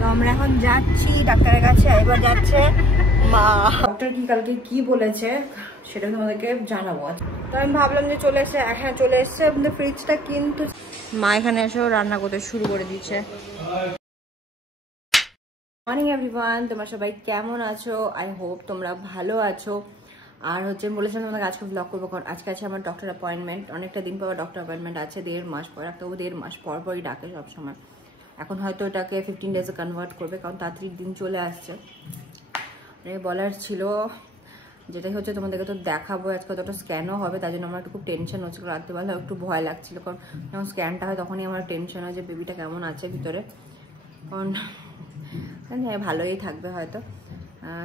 তো আমরা এখন যাচ্ছি ডাক্তারের কাছে। এবার যাচ্ছে মা। ডক্টর কি কালকে কি বলেছে সেটা তোমাদেরকে জানাবো। তো আমি ভাবলাম যে চলে এসে, হ্যাঁ চলে এসছে আমাদের ফ্রিজটা, কিন্তু মা এখানে এসেও রান্না করতে শুরু করে দিচ্ছে। মর্নিং এভরিওয়ান, তোমরা সবাই কেমন আছো? আই হোপ তোমরা ভালো আছো। আর হচ্ছে বলেছিলাম তোমাকে আজকে ব্লগ করবো, কারণ আজকে আছে আমার ডক্টর অ্যাপয়েন্টমেন্ট। অনেকটা দিন পর ডক্টর অ্যাপয়েন্টমেন্ট আছে, 1.5 মাস পর। তবু 1.5 মাস পর পরই ডাকে সবসময়। এখন হয়তো এটাকে 15 ডেজে কনভার্ট করবে, কারণ তাড়াতাড়ি দিন চলে আসছে। বলার ছিল যেটাই হচ্ছে তোমাদেরকে তো দেখাবো আজকে, কতটা স্ক্যানও হবে, তাই জন্য আমার একটু খুব টেনশন হচ্ছে। রাত্রিবেলা একটু ভয় লাগছিল, কারণ যখন স্ক্যানটা হয় তখনই আমার টেনশন হয় যে বেবিটা কেমন আছে ভিতরে। কারণ ভালোই থাকবে হয়তো।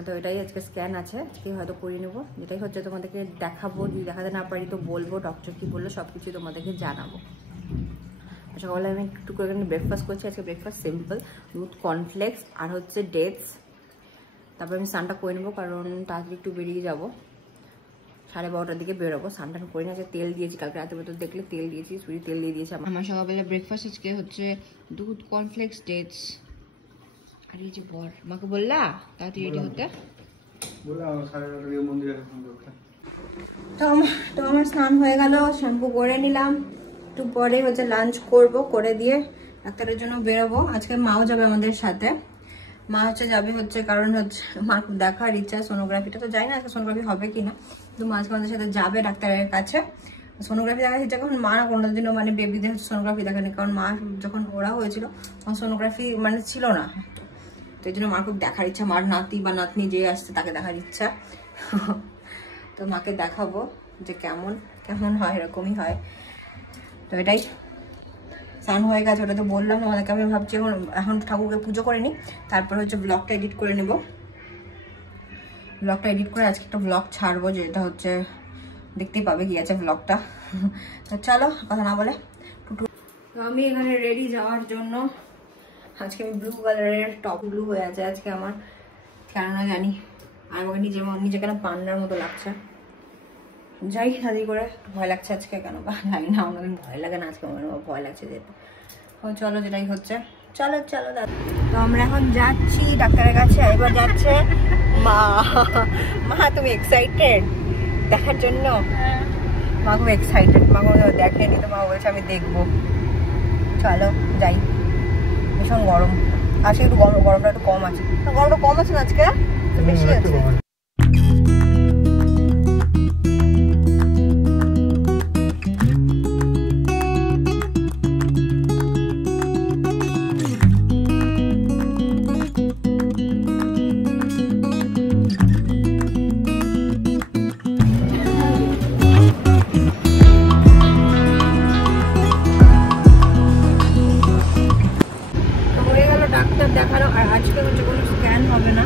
তো এটাই আজকে স্ক্যান আছে, আজকে হয়তো করিয়ে নেবো। যেটাই হচ্ছে তোমাদেরকে দেখাবো, যদি দেখাতে না পারি তো বলবো ডক্টর কী বললো, সব কিছু তোমাদেরকে জানাবো। সকালে আমি একটু করে ব্রেকফাস্ট করছি। আজকে ব্রেকফাস্ট সিম্পল, দুধ, কর্নফ্লেক্স আর হচ্ছে ডেটস। তারপর আমি স্নানটা করে নেবো, কারণ তাড়াতাড়ি একটু বেরিয়ে যাবো, 12:30টার দিকে বেরোবো। স্নানটা করে নিয়ে আজকে তেল দিয়েছি, কালকে রাতের ভেতর দেখলে তেল দিয়েছি, সুই তেল দিয়ে দিয়েছি। আমার সকালবেলা ব্রেকফাস্ট আজকে হচ্ছে দুধ, কর্নফ্লেক্স, ডেটস। আর এই যে বর আমাকে বললা তাড়াতাড়ি রেডি হতে, তো আমার স্নান হয়ে গেল, শ্যাম্পু করে নিলাম। একটু পরে হচ্ছে লাঞ্চ করব, করে দিয়ে ডাক্তারের জন্য বেরোবো। আজকে মাও যাবে আমাদের সাথে। মা হচ্ছে যাবে হচ্ছে কারণ হচ্ছে মার খুব দেখার ইচ্ছা সোনোগ্রাফিটা, তো যাই না আজকে সোনোগ্রাফি হবে কিনা, কিন্তু মা আজকে আমাদের সাথে যাবে ডাক্তারের কাছে। সোনোগ্রাফি দেখার ইচ্ছা, কারণ মা না কোনোদিনও মানে বেবিদের সোনোগ্রাফি দেখেনি, কারণ মা যখন ওরা হয়েছিল তখন সোনোগ্রাফি মানে ছিল না, তো এই জন্য মার খুব দেখার ইচ্ছা। মার নাতি বা নাতনি যে আসছে তাকে দেখার ইচ্ছা। তো মাকে দেখাবো যে কেমন কেমন হয়, এরকমই হয়। তো এটাই স্নান হয়ে গেছে, ওটা তো বললাম তোমাদেরকে। আমি ভাবছি এখন ঠাকুরকে পুজো করে নিই, তারপর হচ্ছে ব্লগটা এডিট করে নেব। ব্লগটা এডিট করে আজকে একটা ব্লগ ছাড়বো, যেটা হচ্ছে দেখতেই পাবে কি আছে ব্লগটা। তো চলো কথা না বলে টুটু। তো আমি এখানে রেডি যাওয়ার জন্য। আজকে আমি ব্লু কালারের টপ, ব্লু হয়ে আছে আজকে আমার, কেননা জানি আর আমাকে নিজে কেন পান্ডার মতো লাগছে। যাই শাদি করে, ভয় লাগছে আজকে, কেন বা জানি না, আমাদের ভয় লাগে না, আজকে আমার ভয় লাগছে যেতে। চলো যেটাই হচ্ছে, চলো চলো দাদা। তো আমরা এখন যাচ্ছি ডাক্তারের কাছে। এবার যাচ্ছে মা। মা তুমি এক্সাইটেড দেখার জন্য? মা খুব এক্সাইটেড, মা দেখেনি তো, মা বলছে আমি দেখবো। চলো যাই। ভীষণ গরম আজকে, একটু গরমটা একটু কম আছে। গরমটা কম আছে না আজকে, তো বেশি আছে। ডাক্তার দেখালো, আর আজকে হচ্ছে কোনো স্ক্যান হবে না।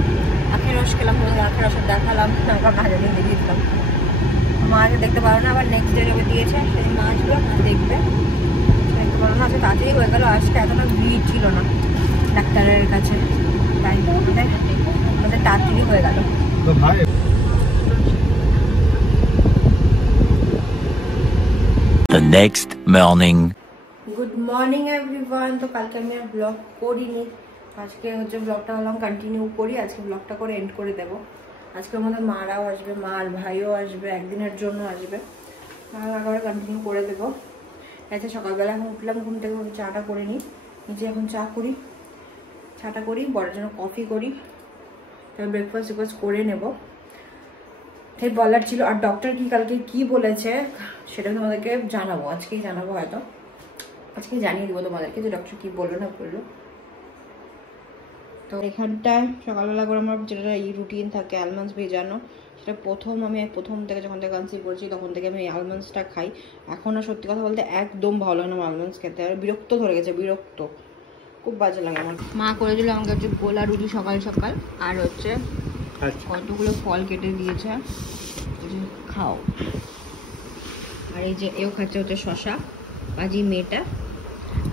আখের রস খেলাম, আখের রসে দেখালাম, তারপর ভাজা দিন দেখিয়েছিলাম। মা আজকে দেখতে পারো না, আবার নেক্সট ডে যবে দিয়েছে সেই মা আসবে, মা দেখবে। দেখতে পারো না, আজকে তাড়াতাড়ি হয়ে গেলো। আজকে এতটা ভিড় ছিল না ডাক্তারের কাছে, তাই আমাদের তাড়াতাড়ি হয়ে গেল। The next morning. Good morning everyone. তো কালকে আমি আর ব্লগ করিনি, আজকে হচ্ছে ব্লগটা হলাম কন্টিনিউ করি। আজকে ব্লগটা করে এন্ড করে দেবো। আজকে আমাদের মারাও আসবে, মা আর ভাইও আসবে, একদিনের জন্য আসবে। আবার কন্টিনিউ করে দেবো। আচ্ছা সকালবেলা এখন উঠলাম ঘুম থেকে, চাটা করে নিই। নিজে এখন চাটা করি, বড়ের জন্য কফি করি, তারপর ব্রেকফাস্ট করে নেব। তাই বলার ছিল। আর ডক্টর কি কালকে কি বলেছে সেটা তোমাদেরকে জানাবো, আজকেই জানাবো, হয়তো আজকে জানিয়ে দেবো তোমাদেরকে যে ডক্টর কি বললো না বললো। তো এখানটায় সকালবেলা করে আমার যেটা রুটিন থাকে আলমন্ডস ভেজানো, সেটা প্রথম থেকে যখন থেকে কনসিভ করছি তখন থেকে আমি আলমন্ডসটা খাই। এখন আর সত্যি কথা বলতে একদম ভালো লাগে না আলমন্ডস খেতে, আর বিরক্ত ধরে গেছে, খুব বাজে লাগে আমার। মা করে দিল আমাকে হচ্ছে গোলা রুটি সকাল সকাল, আর হচ্ছে কতগুলো ফল কেটে দিয়েছে, খাও। আর এই যে এও খাচ্ছে হচ্ছে শশা ভাজি মেয়েটা।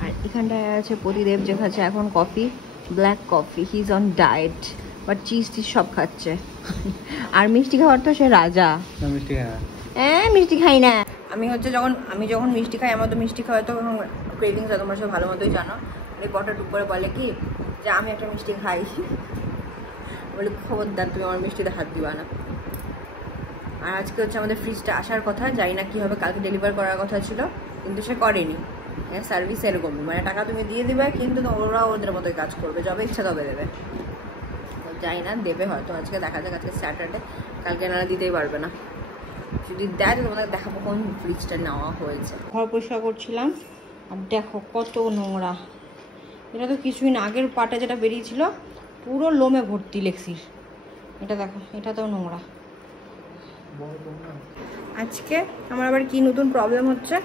আর এখানটায় আছে প্রতিদেব, যে খাচ্ছে এখন coffee, black coffee. He is on diet, but cheese সব খাচ্ছে। আর মিষ্টি খাওয়ার তো সে রাজা। মিষ্টি খাই না আমি। হচ্ছে যখন মিষ্টি খাই, আমার তো মিষ্টি খাওয়া তো ক্রেভিংস হয়, তোমরা সব ভালো মতোই জানো। রিপোর্টার টুক করে বলে কি যে আমি একটা মিষ্টি খাই, বলি খবরদার তুমি আমার মিষ্টিতে হাত দিবা না। আর আজকে হচ্ছে আমাদের ফ্রিজটা আসার কথা, জানি না কী হবে, কালকে ডেলিভার করার কথা ছিল কিন্তু সে করেনি। সার্ভিস এরকমই, মানে টাকা তুমি দিয়ে দিবে কিন্তু ওরা ওদের মতোই কাজ করবে, যবে ইচ্ছা তবে দেবে। তো জানি না দেবে হয়তো, আজকে দেখা যাক, আজকে স্যাটারডে, কালকে এনারা দিতেই পারবে না। যদি দেয় তো তোমাদের দেখাবো কোন ফ্রিজটা নেওয়া হয়েছে। ঘর পরিষ্কার করছিলাম আর দেখো কত নোংরা, এটা তো কিছুই না, আগের পাটা যেটা বেরিয়েছিল পুরো লোমে ভর্তি লেক্সির, এটা দেখো এটা তো নোংরা। আজকে আমার আবার কি নতুন প্রবলেম হচ্ছে,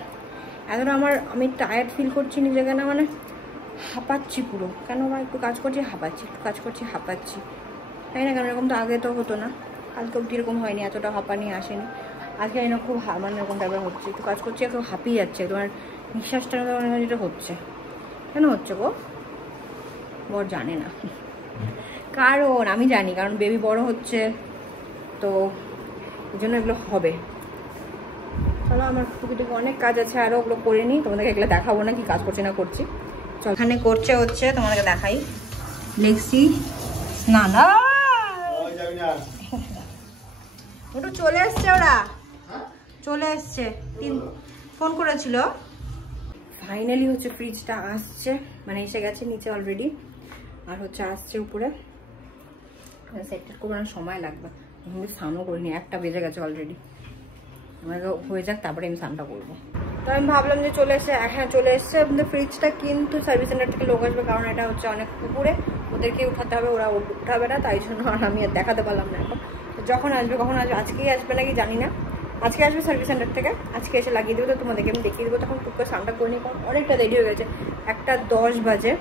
এতটা আমি টায়ার্ড ফিল করছি নিজেকে, না মানে হাঁপাচ্ছি পুরো, কেন বা একটু কাজ করছি হাঁপাচ্ছি, একটু কাজ করছি হাঁপাচ্ছি, তাই না? কেন এরকম তো আগে তো হতো না, কালকে অব্দি এরকম হয়নি, এতটা হাঁপানি আসেনি, আজকে না খুব মানে এরকম টাইপের হচ্ছে, একটু কাজ করছি একটু হাঁপিয়ে যাচ্ছে, তোমার নিঃশ্বাসটা যেটা হচ্ছে, কেন হচ্ছে গো বর জানে না কারণ, আমি জানি কারণ বেবি বড় হচ্ছে তো এই জন্য এগুলো হবে। চলো আমার টুকিটুকি অনেক কাজ আছে আরও, ওগুলো করে নিই, তোমাদেরকে এগুলো দেখাবো না কি কাজ করছি না করছি। চল এখানে করছে হচ্ছে তোমাদেরকে দেখাই, লেক্সি স্নান, একটু চলে এসছে, ওরা চলে এসছে, ফোন করেছিল। ফাইনালি হচ্ছে ফ্রিজটা আসছে, মানে এসে গেছে নিচে অলরেডি, আর হচ্ছে আসছে উপরে, সেটটা করবার সময় লাগবে, আমি স্নানও করিনি, 1টা বেজে গেছে অলরেডি, আমাকে হয়ে যাক তারপরে আমি স্নানটা করবো। তো আমি ভাবলাম যে চলে এসে, হ্যাঁ চলে এসছে আমাদের ফ্রিজটা, কিন্তু সার্ভিস সেন্টার থেকে লোক আসবে, কারণ এটা হচ্ছে অনেক উপরে, ওদেরকে উঠাতে হবে, ওরা উঠাবে না, তাই জন্য আর আমি আর দেখাতে পারলাম না এখন। যখন আসবে কখন আসবে, আজকেই আসবে নাকি জানি না, আজকে আসবে সার্ভিস সেন্টার থেকে, আজকে এসে লাগিয়ে দেবো, তো তোমাদেরকে আমি দেখিয়ে দেবো। তখন টুক করে স্নানটা করে নিই, কারণ অনেকটা দেরি হয়ে গেছে, 1:10 বাজে,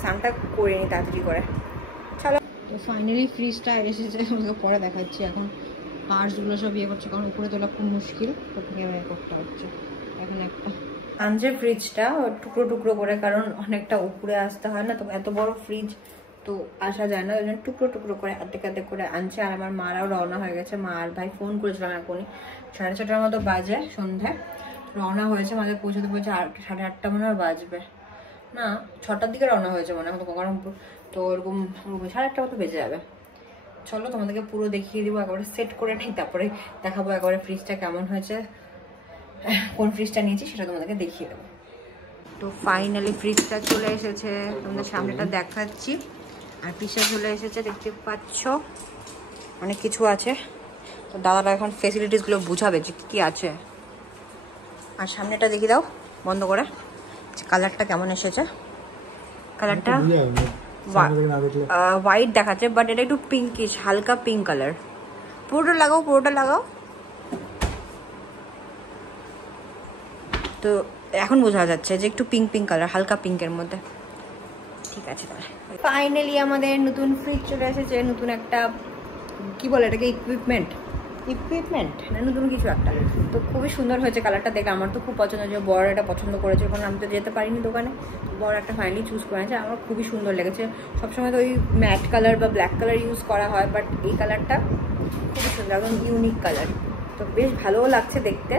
স্নানটা করে নিই তাড়াতাড়ি করে। চলো, তো ফাইনালি ফ্রিজটা এসেছে, আমাকে পরে দেখাচ্ছি। এখন পার্টসগুলো সব ইয়ে করছে, কারণ উপরে তোলা খুব মুশকিল, ওখানে ইয়ে করতে হচ্ছে। এখন একটা আনছে ফ্রিজটা টুকরো টুকরো করে, কারণ অনেকটা উপরে আসতে হয় না, তো এত বড় ফ্রিজ তো আসা যায় না, ওই জন্য টুকরো টুকরো করে অর্ধেক অর্ধেক করে আনছে। আর আমার মারাও রওনা হয়ে গেছে, মা আর ভাই ফোন করেছিলাম এখনই, 6:30টার মতো বাজে সন্ধ্যে, রওনা হয়েছে, আমাদের পৌঁছতে পৌঁছে 8:30 মনে হয় বাজবে, না 6টার দিকে রওনা হয়েছে মনে হয়, কারণ তো ওরকম 8:30 মতো বেজে যাবে। চলো তোমাদেরকে পুরো দেখিয়ে দিব, একেবারে সেট করে নিই, তারপরে দেখাবো একেবারে ফ্রিজটা কেমন হয়েছে, কোন ফ্রিজটা নিয়েছি সেটা তোমাদেরকে দেখিয়ে দেবো। তো ফাইনালি ফ্রিজটা চলে এসেছে, তোমাদের সামনেটা দেখাচ্ছি, আর পিসা চলে এসেছে, দেখতে পাচ্ছ অনেক কিছু আছে। তো দাদারা এখন ফেসিলিটিসগুলো বুঝাবে যে কী আছে। আর সামনেটা দেখিয়ে দাও বন্ধ করে, কালারটা কেমন এসেছে, কালারটা হোয়াইট দেখাচ্ছে, বাট এটা একটু পিঙ্কিশ, হালকা পিঙ্ক কালার। পুরোটা লাগাও, পুরোটা লাগাও, তো এখন বোঝা যাচ্ছে যে একটু পিঙ্ক পিঙ্ক কালার, হালকা পিঙ্কের মধ্যে। ঠিক আছে, তাহলে ফাইনালি আমাদের নতুন ফ্রিজ চলে এসেছে, নতুন একটা কি বলে এটাকে, ইকুইপমেন্ট না নতুন কিছু একটা, তো খুবই সুন্দর হয়েছে কালারটা দেখে, আমার তো খুব পছন্দ হয়েছে, বড় এটা পছন্দ করেছে, কারণ আমি তো যেতে পারিনি দোকানে, বড় একটা ফাইনালি চুজ করেছে, আমার খুবই সুন্দর লেগেছে। সবসময় তো ওই ম্যাট কালার বা ব্ল্যাক কালার ইউজ করা হয়, বাট এই কালারটা খুবই সুন্দর, একদম ইউনিক কালার, তো বেশ ভালোও লাগছে দেখতে।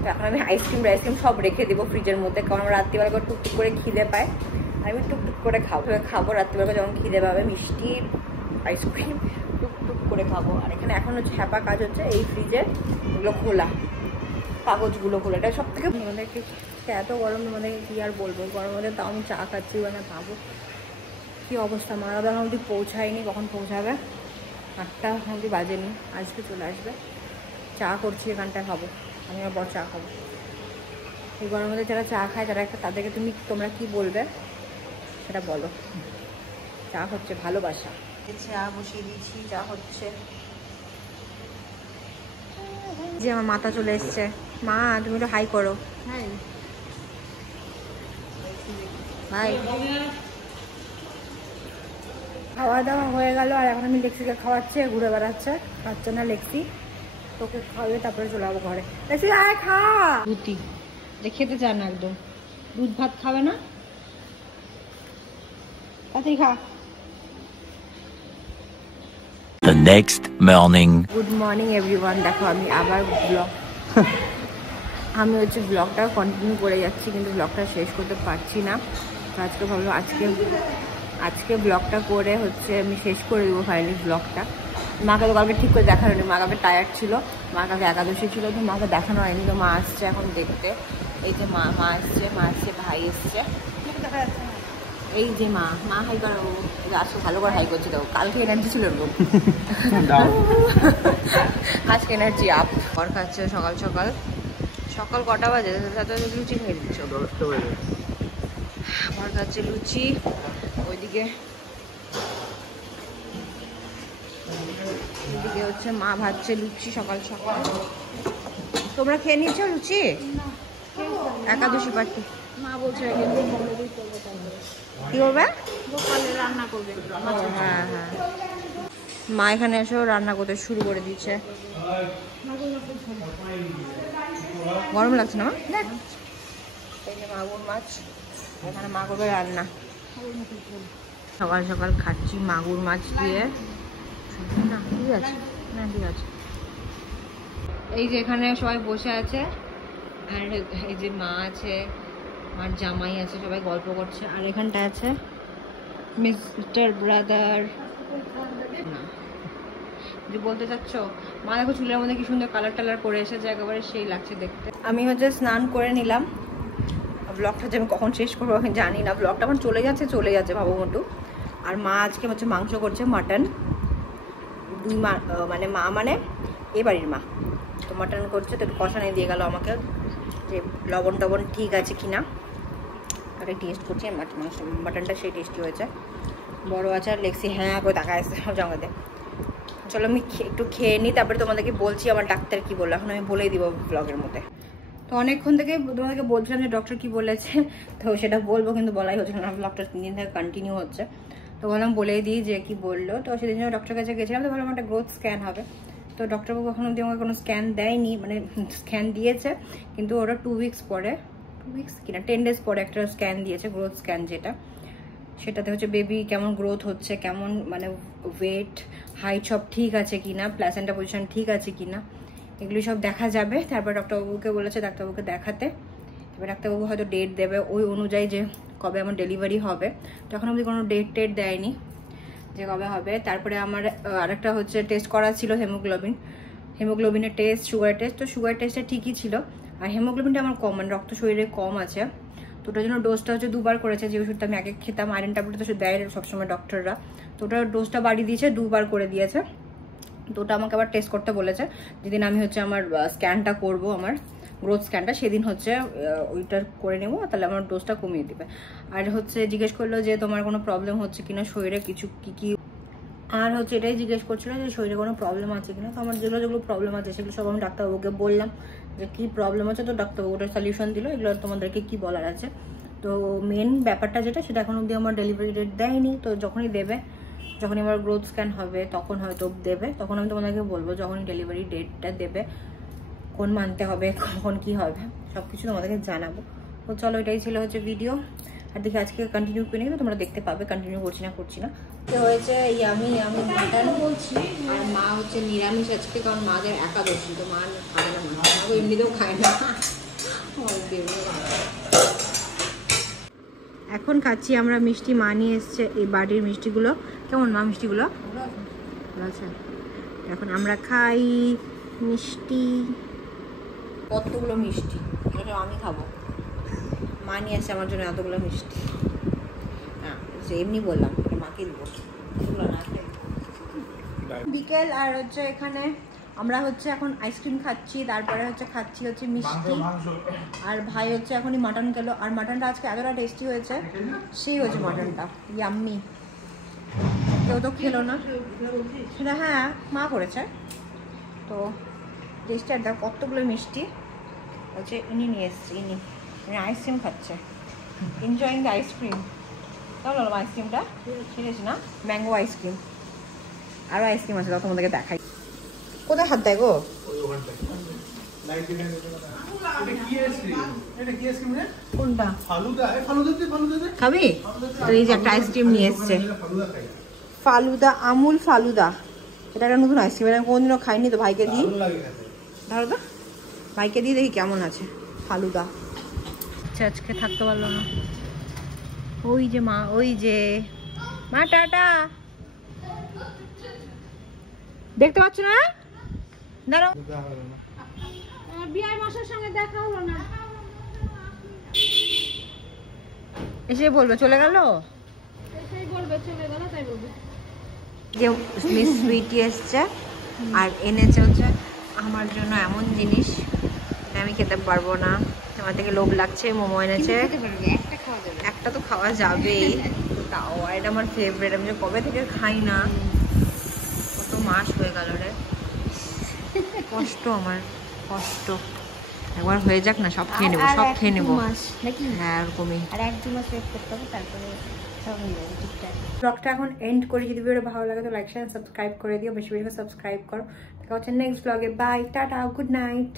তো এখন আমি আইসক্রিম সব রেখে দেবো ফ্রিজের মধ্যে, কারণ আমার রাত্রিবেলা করে টুকটুক করে খিদে পায়, আমি টুকটুক করে খাবো রাত্রিবেলা যখন খিদে পাবে, মিষ্টি আইসক্রিম টুকটুক করে খাবো। আর এখানে এখন হচ্ছে হ্যাপা কাজ হচ্ছে, এই ফ্রিজের এগুলো খোলা, কাগজগুলো খোলা, এটা সব থেকে আমাদের এত গরম, মানে কি আর বলবো, গরমের মধ্যে তাও আমি চা খাচ্ছি, মানে ভাবো কী অবস্থা। মারা দাম অবধি পৌঁছায়নি, কখন পৌঁছাবে, 8টা অবধি বাজেনি, আজকে চলে আসবে। চা করছি এখানটায়, খাবো আমি আর বড় চা খাবো। এই গরমের মধ্যে যারা চা খায় তারা তাদেরকে তোমরা কি বলবে সেটা বলো। চা হচ্ছে ভালোবাসা, চা বসিয়ে দিয়েছি, চা হচ্ছে। যে আমার মাথা চলে এসছে, মা তুমি একটু হাই করো। হাই, খাওয়া দাওয়া হয়ে গেল, আর এখন আমি লেক্সিকে খাওয়াচ্ছি, ঘুরে বেড়াচ্ছে, খাচ্ছে না লেক্সি, তোকে খাওয়াবে তারপরে চলে যাবো ঘরে। লেক্সি আয় খা, দুধি খেতে চায় না একদম, দুধ ভাত খাবে না, তাড়াতাড়ি খা। The next morning. Good morning everyone, দেখো আমি আবার আমি হচ্ছে ব্লগটা কন্টিনিউ করে যাচ্ছি, কিন্তু ব্লগটা শেষ করতে পারছি না, তো আজকে ভাবলাম আজকে ব্লগটা করে হচ্ছে আমি শেষ করে দেবো ফাইনালি ব্লগটা। মাকে তো কালকে ঠিক করে দেখানো হয়নি, মা কালকে টায়ার্ড ছিল, মা কালকে একাদশী ছিল, তো মাকে দেখানো হয়নি। তো মা আসছে এখন দেখতে, এই যে মা আসছে, ভাই এসছে, এই যে মা হাই করো, আসো ভালো করে হাই করছে। তো কালকে এনার্জি ছিল এরকম, আজকে এনার্জি আপ। ঘর খাচ্ছে সকাল কটা বাজে? লুচি খেয়ে দিচ্ছ? ঘর খাচ্ছে লুচি, ওইদিকে হচ্ছে মা ভাজছে লুচি সকাল। তোমরা খেয়ে নিয়েছো লুচি? একাদশী পার্টি মা বলছে কি করবে? রান্না করবে। হ্যাঁ, মা এখানে এসেও রান্না করতে শুরু করে দিচ্ছে। গরম লাগছে না? এই যে মাগুর মাছ, এখানে মা করবে রান্না। সকাল খাচ্ছি মাগুর মাছ দিয়ে। না ঠিক আছে, এই যে এখানে সবাই বসে আছে, আর এই যে মা আছে, আর জামাই আছে, সবাই গল্প করছে। আর এখানটা আছে মিস্টার ব্রাদার। যে বলতে চাচ্ছ, মা দেখো চুলের মধ্যে কি সুন্দর কালার করে এসেছে, একেবারে সেই লাগছে দেখতে। আমি হচ্ছে স্নান করে নিলাম। ব্লগটা যে আমি কখন শেষ করবো আমি জানি না, ব্লগটা এখন চলে যাচ্ছে ভাবো মোটু। আর মা আজকে হচ্ছে মাংস করছে, মাটন। মানে মা মানে এ বাড়ির মা, তো মাটন করছে। তো একটু কষানি দিয়ে গেল আমাকে, যে লবণ টবণ ঠিক আছে কিনা ওটা টেস্ট করছি। মাটনটা সেই টেস্টি হয়েছে। বড় আছে আর লেগসি হ্যাঁ করে টাকা আসছে জঙ্গাতে। চলো আমি একটু খেয়ে নিই, তারপরে তোমাদেরকে বলছি আমার ডাক্তার কি বললো। এখন আমি বলেই দিব ব্লগের মধ্যে। তো অনেকক্ষণ থেকে তোমাদেরকে বলছিলাম যে ডক্টর কি বলেছে, তো সেটা বলবো, কিন্তু বলাই হচ্ছে না। ব্লগটা 3 দিন থেকে কন্টিনিউ হচ্ছে, তো বললাম বলেই দিই যে কি বললো। তো সেদিন জন্য ডক্টরের কাছে গেছিলাম, তো ভাবলাম একটা গ্রোথ স্ক্যান হবে। তো ডক্টরবাবু এখনো অব্দি আমাকে কোনো স্ক্যান দেয়নি, মানে স্ক্যান দিয়েছে কিন্তু ওরা 2 উইকস পরে, 2 উইকস কিনা 10 ডেজ পরে একটা স্ক্যান দিয়েছে, গ্রোথ স্ক্যান যেটা। সেটাতে হচ্ছে বেবি কেমন গ্রোথ হচ্ছে, কেমন মানে ওয়েট হাইট সব ঠিক আছে কিনা, প্ল্যাসেন্টা পজিশন ঠিক আছে কিনা, এগুলি সব দেখা যাবে। তারপর ডাক্তারবাবুকে বলেছে ডাক্তারবাবুকে দেখাতে। এবার ডাক্তারবাবু হয়তো ডেট দেবে ওই অনুযায়ী যে কবে আমার ডেলিভারি হবে। তখন অবধি কোনো ডেট দেয়নি যে কবে হবে। তারপরে আমার আরেকটা হচ্ছে টেস্ট করা ছিল হেমোগ্লোবিনের টেস্ট, সুগার টেস্ট। তো সুগার টেস্টটা ঠিকই ছিল, আর হেমোগ্লোবিনটা আমার কম, মানে রক্ত শরীরে কম আছে। তো ওটার জন্য ডোজটা হচ্ছে 2 বার করেছে। যে ওষুধটা আমি আগে খেতাম, আয়রন ট্যাবলেট তো দেয় সবসময় ডক্টররা, তো ওটার ডোজটা বাড়িয়ে দিয়েছে, 2 বার করে দিয়েছে। তো ওটা আমাকে আবার টেস্ট করতে বলেছে। যেদিন আমি হচ্ছে আমার স্ক্যানটা করব, আমার গ্রোথ স্ক্যানটা, সেদিন হচ্ছে ওইটা করে নেবো, তাহলে আমার ডোজটা কমিয়ে দিবে। আর হচ্ছে জিজ্ঞেস করলো যে তোমার কোনো প্রবলেম হচ্ছে কিনা শরীরে, কিছু কি আর হচ্ছে এটাই জিজ্ঞেস করছিল যে শরীরে কোনো প্রবলেম আছে কিনা। তো আমার যেগুলো প্রবলেম আছে সেগুলো সব আমি ডাক্তারবাবুকে বললাম যে কী প্রবলেম আছে। তো ডাক্তারবাবু ওটার সলিউশন দিল, এগুলো তোমাদেরকে কি বলার আছে। তো মেন ব্যাপারটা যেটা, সেটা এখন অবধি আমার ডেলিভারি ডেট দেয়নি। তো যখনই দেবে, যখনই আমার গ্রোথ স্ক্যান হবে তখন হয়তো দেবে, তখন আমি তোমাদেরকে বলবো। যখনই ডেলিভারি ডেটটা দেবে, কোন মানতে হবে, কখন কি হবে, সব কিছু তোমাদেরকে জানাবো। তো চলো, এটাই ছিল হচ্ছে ভিডিও। আর দেখি আজকে কন্টিনিউ করে নিই, তোমরা দেখতে পাবে কন্টিনিউ করছি না। হয়েছে আমি মাটন বলছি, আর মা হচ্ছে নিরামিষ আজকে, কারণ মাদের একাদশী, তো মা খাবে না, মা এমনিতেও খায় না। এখন খাচ্ছি আমরা মিষ্টি, মা নিয়ে এসছে এই বাড়ির মিষ্টিগুলো। কেমন মা মিষ্টিগুলো? আচ্ছা, এখন আমরা খাই মিষ্টি। কতগুলো মিষ্টি, এটা আমি খাবো। মা নিয়ে আসছে আমার জন্য এতগুলো মিষ্টি। হ্যাঁ, এমনি বললাম, মাকে দেবো। বিকেল, আর হচ্ছে এখানে আমরা হচ্ছে এখন আইসক্রিম খাচ্ছি, তারপরে হচ্ছে খাচ্ছি মিষ্টি। আর ভাই হচ্ছে এখনই মাটন খেলো, আর মাটনটা আজকে এতটা টেস্টি হয়েছে, সেই হচ্ছে মাটনটা ইয়াম্মি। কেউ তো খেলো না সেটা, হ্যাঁ মা করেছে। তো টেস্টার দাও, কতগুলো মিষ্টি হচ্ছে ইনি নিয়ে এসছি, ইনি আইসক্রিম খাচ্ছে, এনজয়িং দ্য আইসক্রিম। কেমন হলো আইসক্রিমটা? খেয়েছি না, ম্যাঙ্গো আইসক্রিম। আরও আইসক্রিম আছে, তখন তোমাদেরকে দেখাই। কোথায় হাত দেয় গো? কোনটা খাবি? তো এই যে একটা আইসক্রিম নিয়ে এসছে, ফালুদা, আমুল ফালুদা। এটা একটা নতুন আইসক্রিম, এটা কোনদিনও খাইনি। তো ভাইকে দিই, ধরো তো, ভাইকে দিয়ে দেখি কেমন আছে ফালুদা। আচ্ছা, আজকে থাকতে পারলো না, ওই যে মা, ওই যে মা, টাটা। দেখতে পাচ্ছ না? দাঁড়াও। বিআই মাসের সঙ্গে দেখা হলো না। এসে বলবে চলে গেল। সেই বলবে চলে গেল, তাই বলবে। যে মিস সুইটি এসছে আর এনেছে হচ্ছে আমার জন্য এমন জিনিস যেটা আমি খেতে পারবো না, আমার থেকে লোভ লাগছে। মোমো এনেছে, একটা তো খাওয়া যাবেই, তাও আর এটা আমার ফেভারিট, আমি যে কবে থেকে খাই না, কত মাস হয়ে গেল রে, কষ্ট আমার, কষ্ট। একবার হয়ে যাক না, সব খেয়ে নেবো, সব খেয়ে নেবো নাকি। হ্যাঁ এরকমই, আর 1-2 মাস ওয়েট করতে হবে, তারপরে সব হয়ে যাবে ঠিকঠাক। ব্লগটা এখন এন্ড করি। যদি ভিডিওটা ভালো লাগে তো লাইক শেয়ার সাবস্ক্রাইব করে দিও, বেশি বেশি করে সাবস্ক্রাইব করো। দেখা হচ্ছে নেক্সট ব্লগে। Bye, tata, good night.